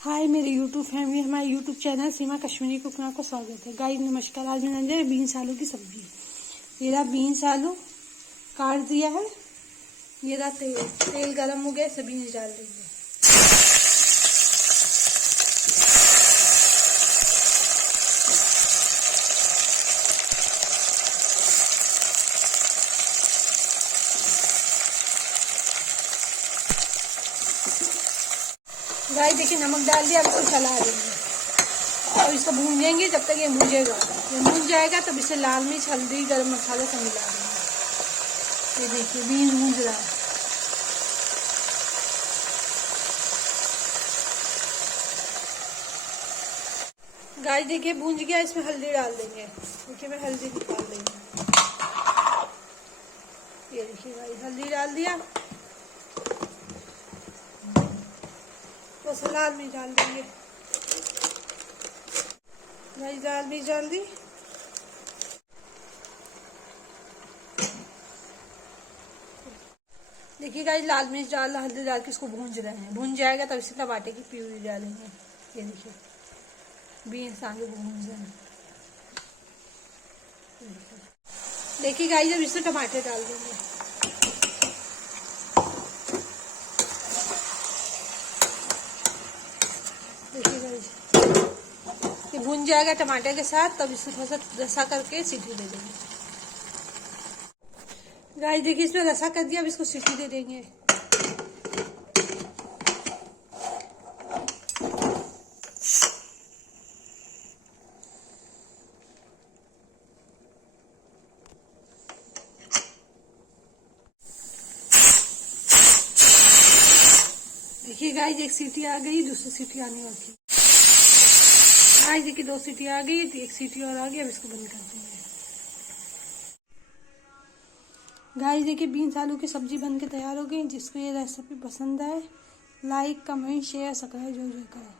हाय मेरे YouTube family, हमारे YouTube channel सीमा Kashmiri cook में आपका स्वागत है। गाइस नमस्कार। आज मैंने रहा बीन्स आलू की सब्जी। ये रहा बीन्स आलू काट दिया है। ये रहा तेल गरम हो गया, इसे बीन्स डाल देंगे। गाइस देखिए नमक डाल दिया, अब इसको चला देंगे और इसको भूंजेंगे जब तक ये भूंजेगा। ये भूंज जाएगा तब इसे लाल मिर्च हल्दी गरम मसाला से मिला देंगे। ये देखिए बीन्स भूंज रहा है। गाइस देखिए भूंज गया, इसमें हल्दी डाल देंगे। देखिए मैं हल्दी निकाल देंगे। ये देखिए गाइस हल्दी डाल दिया, बस लाल मिर्च डाल देंगे। गाइस लाल मिर्च डाल दी। देखिए गाइस लाल मिर्च डाल हल्दी डाल के इसको भूंज रहे हैं। भूंज जाएगा तब इसे टमाटर की प्यूरी डालेंगे। ये देखिए बीन्स आलू भूंज रहे हैं। देखिए गाइस अब इसमें टमाटर डाल देंगे। देखिए गाइस ये भून जाएगा टमाटर के साथ, तब इसको थोड़ा सा रसा करके सीटी दे देंगे। गाइस देखिए इसमें रसा कर दिया, अब इसको सीटी दे देंगे। देखिए गाइस एक सीटी आ गई, दूसरी सीटी आने वाली थी। गाइस देखिए 2 सीटी आ गई, एक सीटी और आ गई। अब इसको बंद कर देंगे। गाइस देखिए बीन्स आलू की सब्जी बन के तैयार हो गई। जिसको ये रेसिपी पसंद आए लाइक कमेंट शेयर सब्सक्राइब जरूर करें।